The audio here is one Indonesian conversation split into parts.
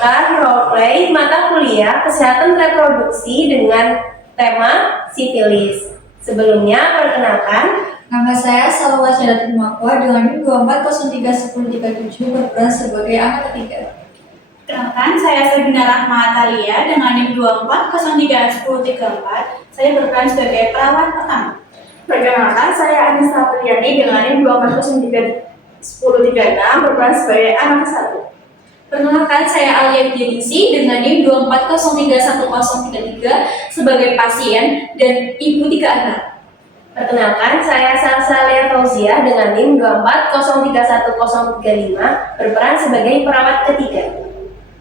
memperkenalkan roleplay mata kuliah kesehatan reproduksi dengan tema sifilis. Sebelumnya, perkenalkan, nama saya Salwa Syaratin Makwa dengan NIM 24031037 berperan sebagai anak ketiga. Perkenalkan, saya Sabina Rahma Atalia dengan NIM 24031034. Saya berperan sebagai perawat pertama. Perkenalkan, saya Anissa Priyani dengan NIM 24031036 berperan sebagai anak satu. Perkenalkan, saya Alia Widianisi dengan NIM 24031033 sebagai pasien dan ibu 3 anak. perkenalkan saya Salsalia Fauzia dengan NIM 24031035 berperan sebagai perawat ketiga.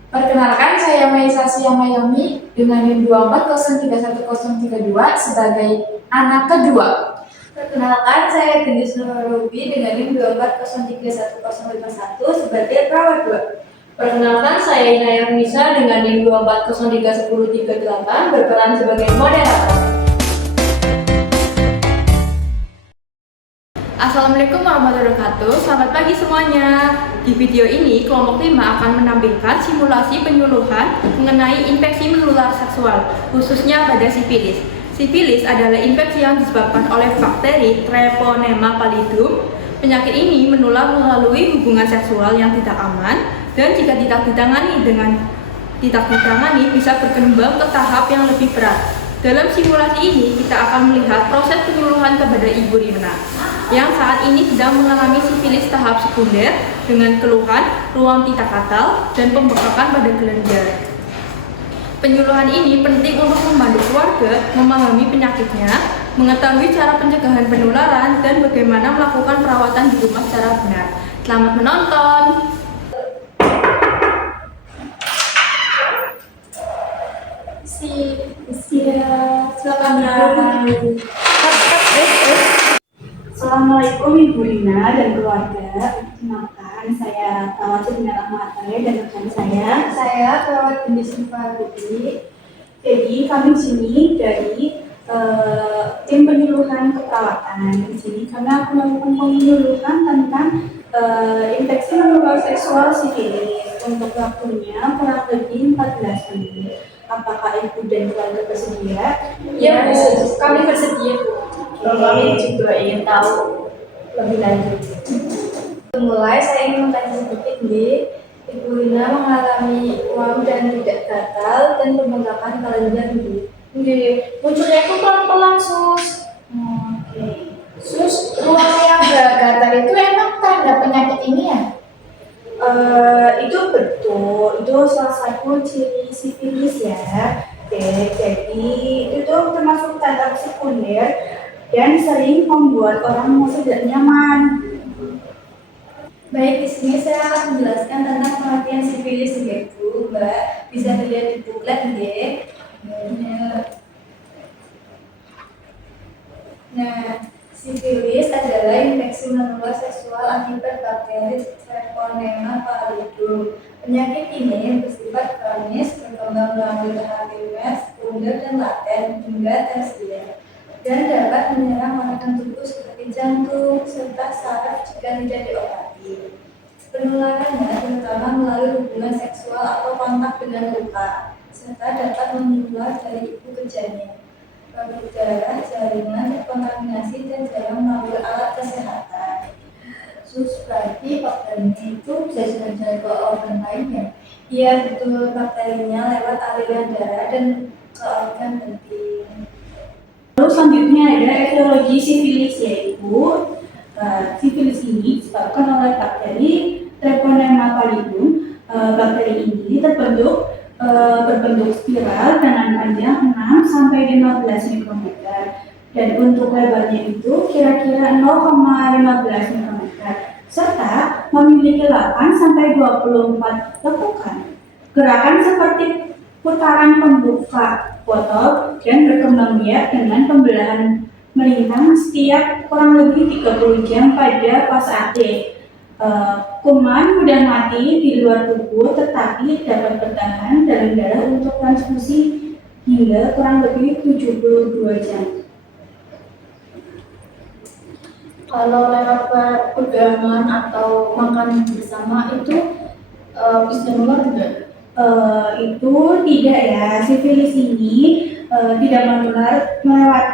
Perkenalkan, saya Maisa Siamayami dengan NIM 24031032 sebagai anak kedua. Perkenalkan, saya Gendis Nurrubi dengan NIM 24031051 sebagai perawat 2. Perkenalkan, saya Inayam Nisa dengan NIM 24031038 berperan sebagai moderator. Assalamualaikum warahmatullahi wabarakatuh. Selamat pagi semuanya. Di video ini, kelompok 5 akan menampilkan simulasi penyuluhan mengenai infeksi menular seksual, khususnya pada sifilis. Sifilis adalah infeksi yang disebabkan oleh bakteri Treponema pallidum. Penyakit ini menular melalui hubungan seksual yang tidak aman dan jika tidak ditangani bisa berkembang ke tahap yang lebih berat. Dalam simulasi ini, kita akan melihat proses penyuluhan kepada Ibu Rina yang saat ini sedang mengalami sifilis tahap sekunder dengan keluhan ruam tidak katal dan pembekakan pada kelenjar. Penyuluhan ini penting untuk membantu keluarga memahami penyakitnya, mengetahui cara pencegahan penularan, dan bagaimana melakukan perawatan di rumah secara benar. Selamat menonton! Assalamualaikum Ibu Rina dan keluarga. Perkenalkan, saya Sabina Rahma Atalia dan rekan saya perawat Gendis Nurrubi. Jadi kami di sini dari tim penyuluhan keperawatan. Di sini kami akan melakukan penyuluhan tentang infeksi menular seksual sifilis. Untuk waktunya kurang lebih 14 menit. Apakah Ibu dan keluarga bersedia? Ya, Bu. Kami bersedia, Bu. Kami juga ingin tahu lebih lanjut. Mulai, saya ingin bertanya sedikit, Ibu Rina mengalami ruam dan tidak gatal dan pembengkakan kelenjar, Munculnya itu pelan-pelan, Sus. Oke. Sus, ruam yang gatal itu emang tanda penyakit ini ya? Itu betul, itu salah satu ciri sifilis ya. Oke, jadi itu termasuk tanda sekunder dan sering membuat orang merasa tidak nyaman. Baik, di sini saya akan menjelaskan tentang pengertian sifilis, Bu, Mbak. Bisa dilihat di buklet, Nah, sifilis adalah infeksi menular seksual akibat bakteri Treponema pallidum. Penyakit ini bersifat kronis, berkembang melalui tahap primer, sekunder, dan laten hingga tersier, dan dapat menyerang organ tubuh seperti jantung serta saraf jika tidak diobati. Penularannya terutama melalui hubungan seksual atau kontak dengan luka, serta dapat menular dari ibu ke janin, produk darah, jaringan terkontaminasi, dan jarang melalui alat kesehatan. Sus, berarti bakterinya itu bisa jalan-jalan ke organ lain ya? Iya, betul, bakterinya lewat aliran darah dan ke organ penting. Lalu selanjutnya ada etiologi sifilis, yaitu sifilis ini disebabkan oleh bakteri Treponema pallidum. Bakteri ini berbentuk spiral dengan panjang 6 sampai 15 mikrometer dan untuk lebarnya itu kira-kira 0,15 mikrometer serta memiliki 8 sampai 24 lekukan. Gerakan seperti putaran pembuka botol dan berkembang biak dengan pembelahan melintang setiap kurang lebih 30 jam pada fase aktif. Kuman mudah mati di luar tubuh tetapi dapat bertahan dalam darah untuk transfusi hingga kurang lebih 72 jam. Kalau lewat pegangan atau makan bersama itu bisa nular juga? Itu tidak ya, sifilis ini tidak menular lewat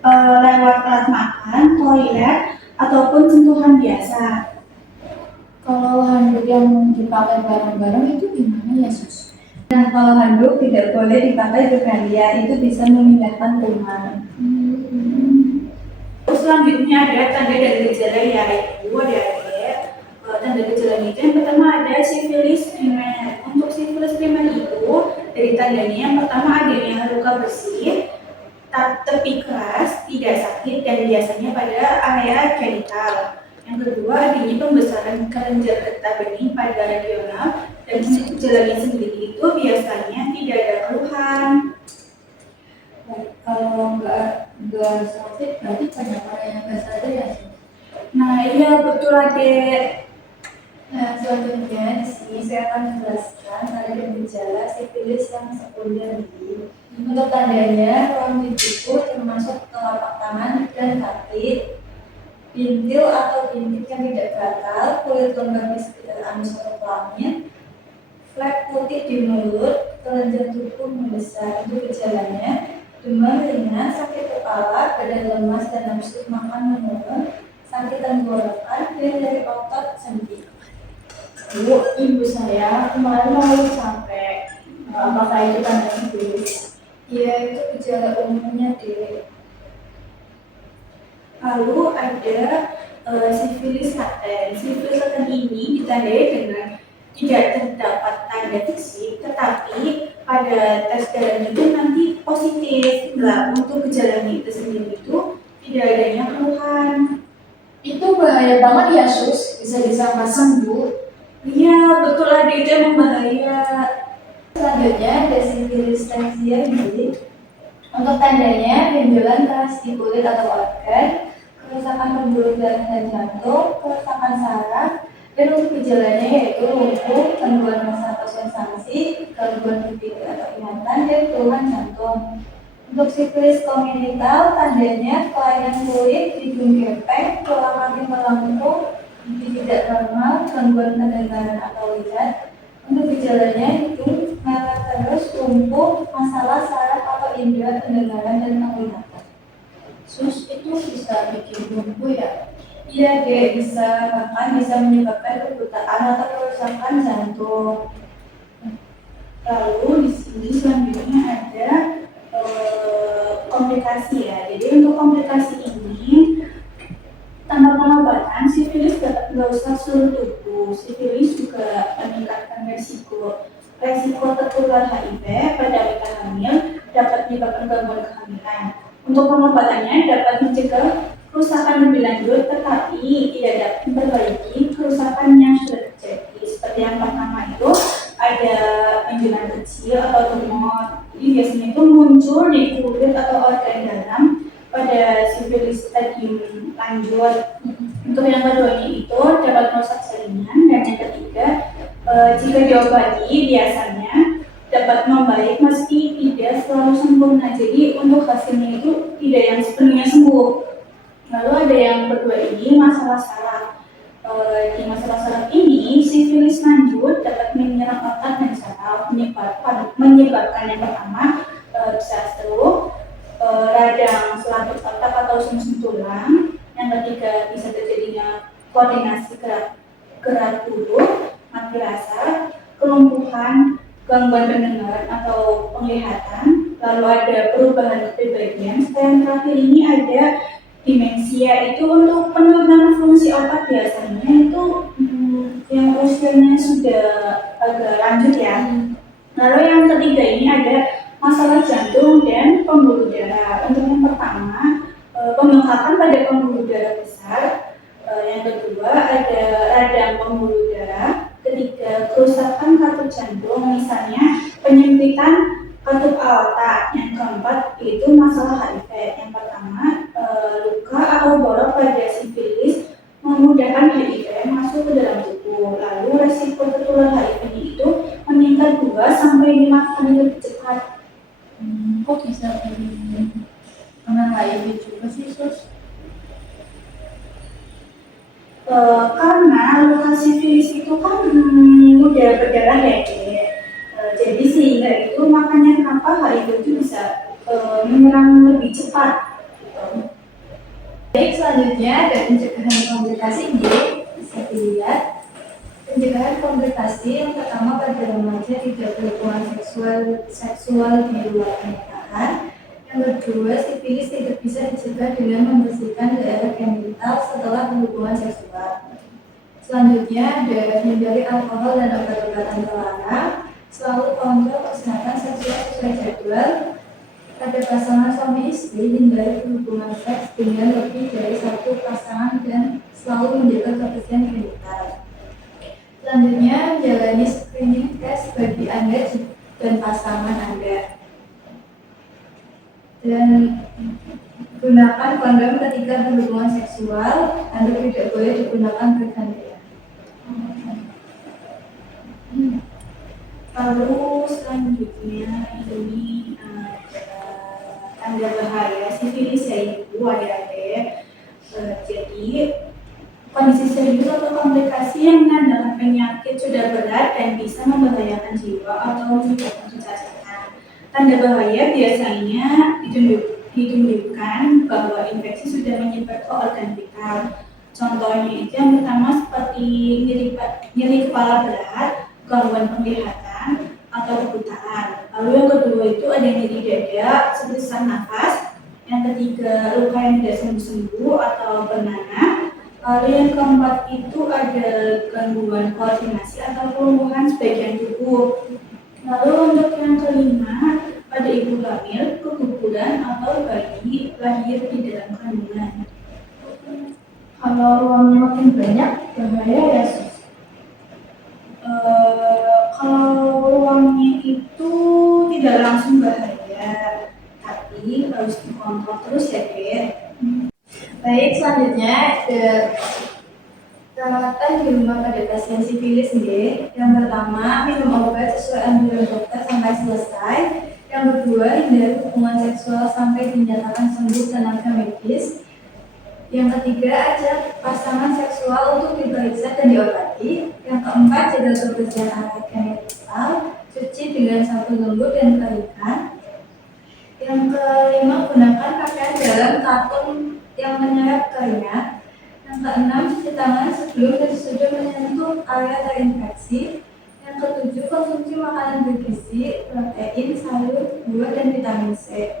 alat makan, toilet, ataupun sentuhan biasa. Kalau handuk yang dipakai bareng-bareng itu gimana ya, Sus? Nah, kalau handuk tidak boleh dipakai bergantian, itu bisa memindahkan kuman. Terus selanjutnya ada tanda dan gejala yaitu adik-adik. Tanda gejala itu yang pertama ada sifilis primer. Untuk sifilis primer itu dari tandanya yang pertama adanya luka bersih, tepi keras, tidak sakit dan biasanya pada area genital. Yang kedua adanya pembesaran kelenjar getah bening pada regional dan untuk gejalanya sendiri itu biasanya tidak ada keluhan. Kalau nggak sakit berarti banyak orang yang nggak sadar ya, Sus? Nah iya betul adik. Nah, selanjutnya di sini saya akan menjelaskan tanda dan gejala sifilis yang sekunder ini. Untuk tandanya, ruang titikku termasuk telapak tangan dan kaki, bintil atau bintik yang tidak gatal, kulit lembab di sekitar anus atau kelamin, flek putih di mulut, kelenjar tubuh membesar. Untuk gejalanya, demam ringan, sakit kepala, badan lemas dan nafsu makan menurun, sakit tenggorokan, dan dari otot sendi. Bu, ibu saya kemarin mau sampai apakah itu tanda sifilis? Iya, itu gejala umumnya deh. Lalu ada sifilis laten. Sifilis laten ini ditandai dengan tidak terdapat tanda fisik, tetapi pada tes darah itu nanti positif. Nah, untuk gejalanya itu sendiri itu tidak adanya keluhan. Itu bahaya banget ya, Sus? Bisa disangka sembuh. Iya, betul ada itu yang membahaya. Selanjutnya ada sifilis tersier ini. Untuk tandanya, benjolan keras di kulit atau organ, kerusakan pembuluh darah dan jantung, kerusakan saraf, dan untuk gejalanya yaitu lumpuh, gangguan masa atau sensasi, gangguan berpikir atau ingatan, dan keluhan jantung. Untuk sifilis kongenital, tandanya kelainan kulit, hidung gepeng, tulang kaki melengkung, gigi tidak normal, gangguan pendengaran atau lihat. Untuk gejalanya hidung merah terus, lumpuh, masalah saraf atau indera pendengaran dan penglihatan. Sus, itu bisa bikin lumpuh ya? Iya deh, bahkan bisa menyebabkan kebutaan atau kerusakan jantung. Lalu di sini selanjutnya ada komplikasi ya. Jadi untuk komplikasi ini tanpa pengobatan sifilis dapat merusak seluruh tubuh. Sifilis juga meningkatkan resiko tertular HIV pada wanita hamil, dapat menyebabkan gangguan kehamilan. Untuk pengobatannya dapat mencegah kerusakan lebih lanjut, tetapi tidak dapat memperbaiki kerusakan yang sudah terjadi. Seperti yang pertama itu ada benjolan kecil atau tumor. Jadi biasanya itu muncul di kulit atau organ dalam pada sifilis stadium lanjut. Untuk yang keduanya itu dapat merusak jaringan, dan yang ketiga jika diobati biasanya dapat membaik meski tidak selalu sempurna. Jadi untuk hasilnya itu tidak yang sepenuhnya sembuh. Lalu ada yang kedua ini masalah saraf. Di masalah saraf ini sifilis lanjut dapat menyerang otak dan saraf, menyebabkan yang pertama bisa stroke, radang selaput otak atau sumsum tulang. Yang ketiga bisa terjadinya koordinasi gerak tubuh, mati rasa, kelumpuhan, gangguan pendengaran atau penglihatan. Lalu ada perubahan kepribadian. Yang terakhir ini ada demensia. Itu untuk penurunan fungsi otak biasanya itu yang usianya sudah agak lanjut ya. Lalu yang ketiga ini ada masalah jantung dan pembuluh darah. Untuk yang pertama pembengkakan pada pembuluh darah besar. Yang kedua ada radang pembuluh darah. Ketiga kerusakan katup jantung, misalnya penyempitan katup aorta. Yang keempat yaitu masalah HIV. Yang pertama luka atau borok pada sifilis memudahkan HIV masuk ke dalam tubuh. Lalu resiko tertular HIV itu meningkat 2 sampai 5 kali lebih cepat. Kok bisa kena HIV juga sih, Sus? Karena luka sifilis itu kan mudah berdarah ya, sehingga itu makanya kenapa HIV itu bisa menyerang lebih cepat. Baik, selanjutnya ada pencegahan komplikasi B. Bisa dilihat. Pencegahan komplikasi yang pertama pada remaja tidak berhubungan seksual di luar pernikahan. Yang kedua, sifilis tidak bisa dicegah dengan membersihkan daerah genital setelah berhubungan seksual. Selanjutnya ada hindari alkohol dan obat-obatan terlarang. Selalu kontrol kesehatan seksual sesuai jadwal. Pada pasangan suami istri, hindari hubungan seks dengan lebih dari satu pasangan dan selalu menjaga kebersihan genital. Selanjutnya, jalani screening test bagi Anda dan pasangan Anda. Dan gunakan kondom ketika berhubungan seksual. Anda tidak boleh digunakan bergantian. Lalu selanjutnya ini tanda bahaya sifilis yaitu adik-adik. Jadi kondisi serius atau komplikasi yang menandakan penyakit sudah berat dan bisa membahayakan jiwa atau menyebabkan kecacatan. Tanda bahaya biasanya ditunjukkan bahwa infeksi sudah menyebar ke organ vital. Contohnya itu yang pertama seperti nyeri kepala berat, gangguan penglihatan, atau kebutaan. Lalu yang kedua itu ada nyeri dada seperti sesak nafas. Yang ketiga luka yang tidak sembuh-sembuh atau bernanah. Lalu yang keempat itu ada gangguan koordinasi atau kelumpuhan sebagian tubuh. Lalu untuk yang kelima pada ibu hamil, keguguran atau bayi lahir di dalam kandungan. Kalau ruangnya makin banyak, bahaya ya sus. Kalau ruangnya itu tidak langsung bahaya, tapi harus dikontrol terus ya, Dek. Baik, selanjutnya ada perawatan di rumah pada pasien sifilis G. Yang pertama, minum obat sesuai anjuran dokter sampai selesai. Yang kedua, hindari hubungan seksual sampai dinyatakan sembuh tenaga medis. Yang ketiga, ajak pasangan seksual untuk diperiksa dan diobati. Yang keempat, jaga kebersihan alat genital, cuci dengan sabun lembut dan keringkan. Yang kelima, gunakan pakaian dalam karton yang menyerap keringat. Yang keenam, cuci tangan sebelum dan sesudah menyentuh area terinfeksi. Yang ketujuh, konsumsi makanan bergizi, protein, sayur, buah, dan vitamin C.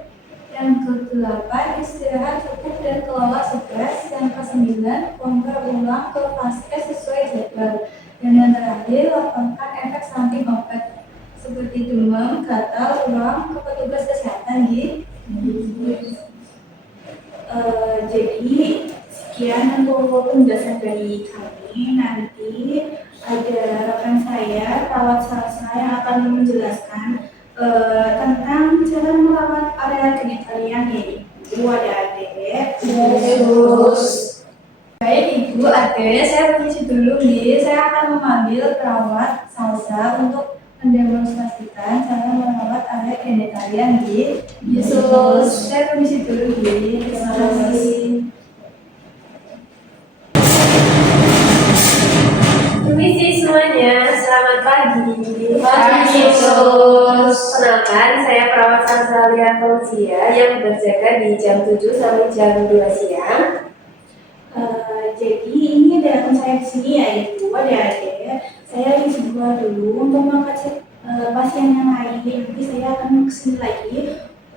Yang kedelapan, istirahat cukup dan kelola stres. Yang kesembilan, kontrol ulang ke vaskes sesuai jadwal. Dan yang terakhir, laporkan efek samping obat seperti demam, gatal, ruam ke petugas kesehatan di. Jadi sekian untuk penjelasan dari kami. Nanti ada rekan saya, perawat salsa yang akan menjelaskan tentang cara merawat area genitalia yaitu adik-adik. Baik Ibu, adik, saya permisi dulu nih. Saya akan memanggil perawat salsa untuk mendemonstrasikan cara merawat area genitalia di Yesus. Saya permisi dulu nih. Terima kasih. Permisi semuanya, selamat pagi. Pagi, Yesus. Kenalkan, saya perawat Sansalia Fauzia yang berjaga di jam 7 sampai jam 2 siang. Jadi ini ada rekan saya di sini yaitu adik-adik. Saya lagi sebuah dulu untuk mengecek pasien yang lain. Nanti saya akan kesini lagi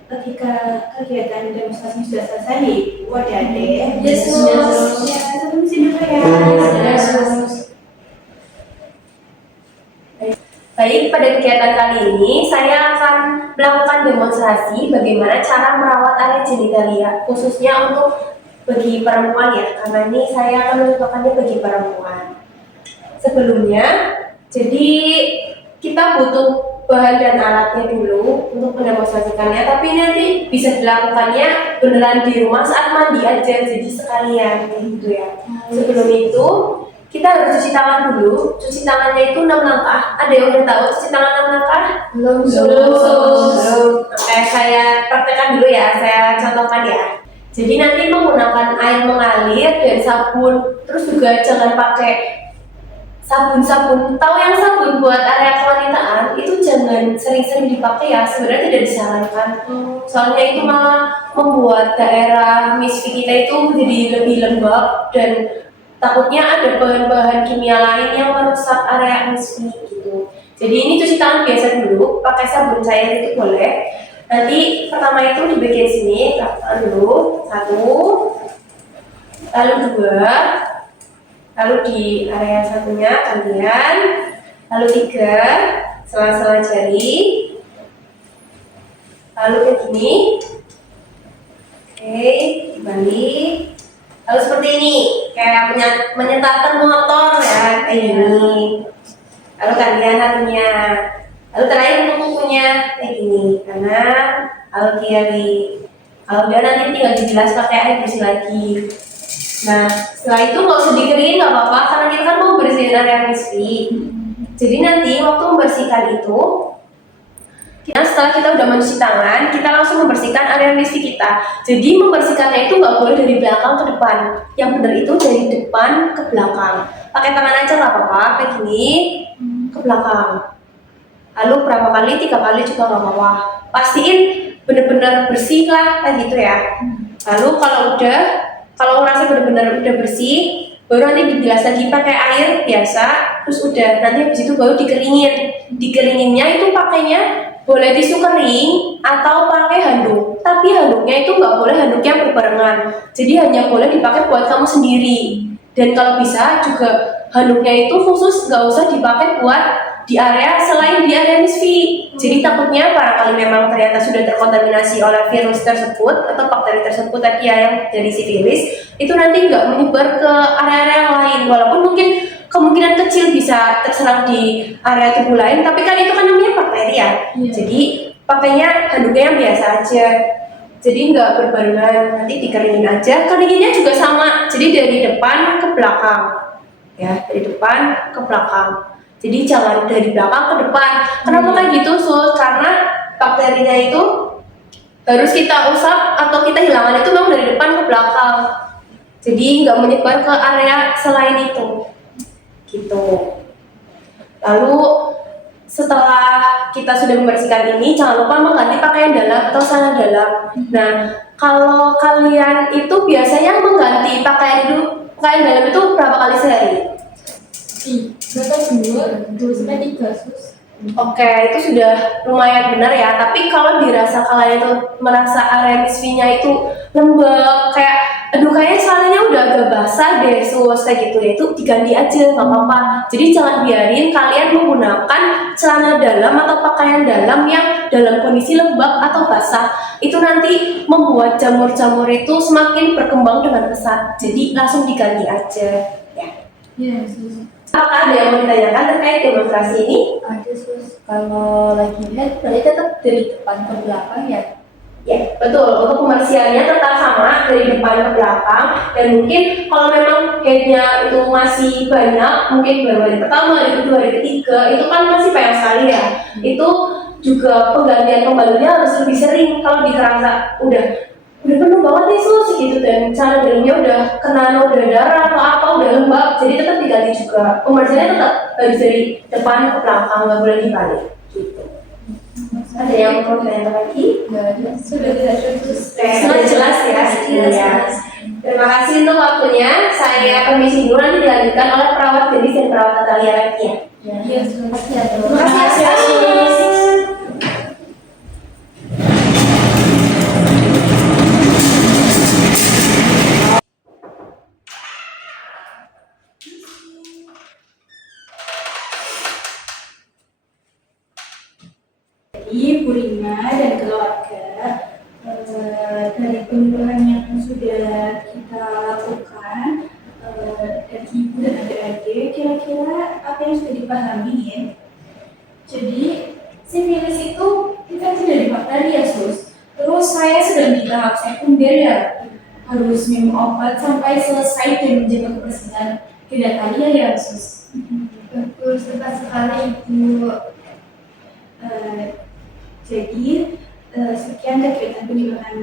ketika kegiatan demonstrasi sudah selesai yaitu adik-adik. Yesus. Ya, saya permisi dulu ya. Yesus. Baik, pada kegiatan kali ini saya akan melakukan demonstrasi bagaimana cara merawat area genitalia, khususnya untuk bagi perempuan ya, karena ini saya akan mencontohkannya bagi perempuan. Sebelumnya, jadi kita butuh bahan dan alatnya dulu untuk mendemonstrasikannya, tapi nanti bisa dilakukannya beneran di rumah saat mandi aja, jadi sekalian gitu ya. Sebelum itu, kita harus cuci tangan dulu. Cuci tangannya itu 6 langkah. Ada yang udah tahu cuci tangan 6 langkah? Belum. Oke, saya praktekkan dulu ya, saya contohkan ya. Jadi nanti menggunakan air mengalir dan sabun. Terus juga jangan pakai sabun-sabun, tahu yang sabun buat area kewanitaan itu jangan sering-sering dipakai ya, sebenarnya tidak disarankan. Soalnya itu malah membuat daerah misfi kita itu menjadi lebih lembab dan takutnya ada bahan-bahan kimia lain yang merusak area misfi gitu. Jadi ini cuci tangan biasa dulu, pakai sabun cair itu boleh. Nanti pertama itu di bagian sini, tangan dulu, 1, lalu 2, lalu di area satunya kalian, lalu 3, sela-sela jari, lalu ke gini, oke, dibalik, lalu seperti ini, kayak menyentapkan motor ya, kayak gini, lalu kalian satunya, lalu terakhir untuk kukunya kayak gini, kanan, lalu kiri, kalau udah nanti tinggal dibilas pakai air bersih lagi. Nah, setelah itu nggak usah dikeringin nggak apa-apa, karena kita kan mau bersihin area misfi. Jadi nanti waktu membersihkan itu, setelah kita udah mencuci tangan, kita langsung membersihkan area misfi kita. Jadi membersihkannya itu nggak boleh dari belakang ke depan. Yang benar itu dari depan ke belakang. Pakai tangan aja nggak apa-apa, kayak gini ke belakang. Lalu berapa kali? 3 kali juga nggak apa-apa. Pastiin benar-benar bersih lah, kayak gitu ya. Lalu kalau ngerasa benar-benar udah bersih, baru nanti dibilas lagi pakai air biasa, terus udah nanti habis itu baru dikeringin. Dikeringinnya itu pakainya boleh tisu kering atau pakai handuk, tapi handuknya itu nggak boleh handuknya berbarengan. Jadi hanya boleh dipakai buat kamu sendiri. Dan kalau bisa juga handuknya itu khusus nggak usah dipakai buat di area selain di area misfi. Jadi takutnya barangkali memang ternyata sudah terkontaminasi oleh virus tersebut atau bakteri tersebut tadi ya, yang dari sifilis, itu nanti nggak menyebar ke area-area yang lain. Walaupun mungkin kemungkinan kecil bisa terserang di area tubuh lain, tapi kan itu kan namanya bakteri ya. Jadi pakainya handuknya yang biasa aja. Jadi nggak berbarengan, nanti dikeringin aja. Keringinnya juga sama, jadi dari depan ke belakang. Ya, dari depan ke belakang. Jadi jangan dari belakang ke depan. Kenapa kayak gitu, Sus? Karena bakterinya itu harus kita usap atau kita hilangkan itu memang dari depan ke belakang. Jadi nggak menyebar ke area selain itu. Gitu. Lalu setelah kita sudah membersihkan ini, jangan lupa mengganti pakaian dalam atau celana dalam. Nah, kalau kalian itu biasanya mengganti pakaian dalam itu berapa kali sehari? Berapa 2 sampai 3 sus. Oke, itu sudah lumayan benar ya. Tapi kalau dirasa kalian itu merasa area misfinya itu lembab, kayak aduh kayaknya celananya udah agak basah deh, sus, kayak gitu ya, itu diganti aja nggak apa-apa. Jadi jangan biarin kalian menggunakan celana dalam atau pakaian dalam yang dalam kondisi lembab atau basah. Itu nanti membuat jamur-jamur itu semakin berkembang dengan pesat. Jadi langsung diganti aja ya. Iya sus. Apakah ada yang mau ditanyakan terkait demonstrasi ini? Ada sus. Kalau lagi lihat berarti tetap dari depan ke belakang ya. Ya, betul. Untuk pembersihannya tetap sama dari depan ke belakang. Dan mungkin kalau memang headnya itu masih banyak, mungkin baru hari pertama, hari kedua, hari ketiga, itu kan masih banyak sekali ya. Itu juga penggantian pembalunya harus lebih sering. Kalau dirasa udah penuh banget nih sus gitu, dan celana dalamnya udah kena noda darah atau apa, udah lembab, jadi tetap diganti juga. Pembersihannya tetap harus dari depan ke belakang, nggak boleh dibalik gitu. Ada yang mau ditanyakan lagi? Sudah tidak sus. Sudah jelas ya. Ya. Terima kasih untuk waktunya. Saya permisi dulu, nanti dilanjutkan oleh perawat Denis dan perawat Natalia lagi ya. Iya sus. Terima kasih. Jadi Bu Rina dan keluarga, dari penyuluhan yang sudah kita lakukan dari ibu dan adik-adik, kira-kira apa yang sudah dipahami ya? Jadi sifilis itu infeksi dari bakteri ya sus. Terus saya sudah di tahap sekunder ya, harus minum obat sampai selesai dan menjaga kebersihan. Tidak kali ya sus. Betul, tepat sekali Ibu. Jadi sekian kegiatan penyuluhan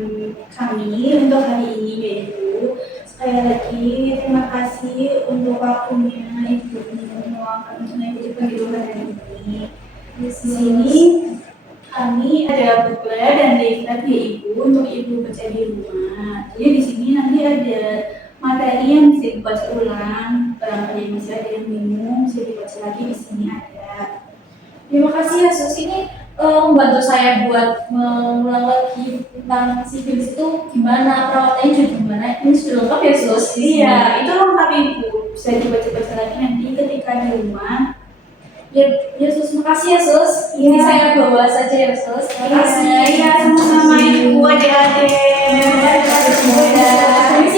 kami untuk hari ini ya Ibu. Sekali lagi terima kasih untuk waktunya Ibu meluangkan semangat untuk mengikuti pendidikan ini. Di sini kami ada buklet dan diklat ya Ibu untuk Ibu baca di rumah. Jadi di sini nanti ada materi yang bisa dibaca ulang, barangkali masih ada yang bingung bisa dibaca lagi di sini ada. Terima kasih ya Sus, ini membantu saya buat mengulang lagi tentang sifilis itu gimana, perawatannya juga gimana. Ini sudah lengkap ya Sus? Iya, itu lengkap Ibu. Bisa dibaca-baca lagi nanti ketika di rumah. Ya, ya Sus, makasih ya Sus. Ini saya bawa saja ya Sus. Terima kasih. Iya, sama-sama Ibu, adik-adik. Terima kasih.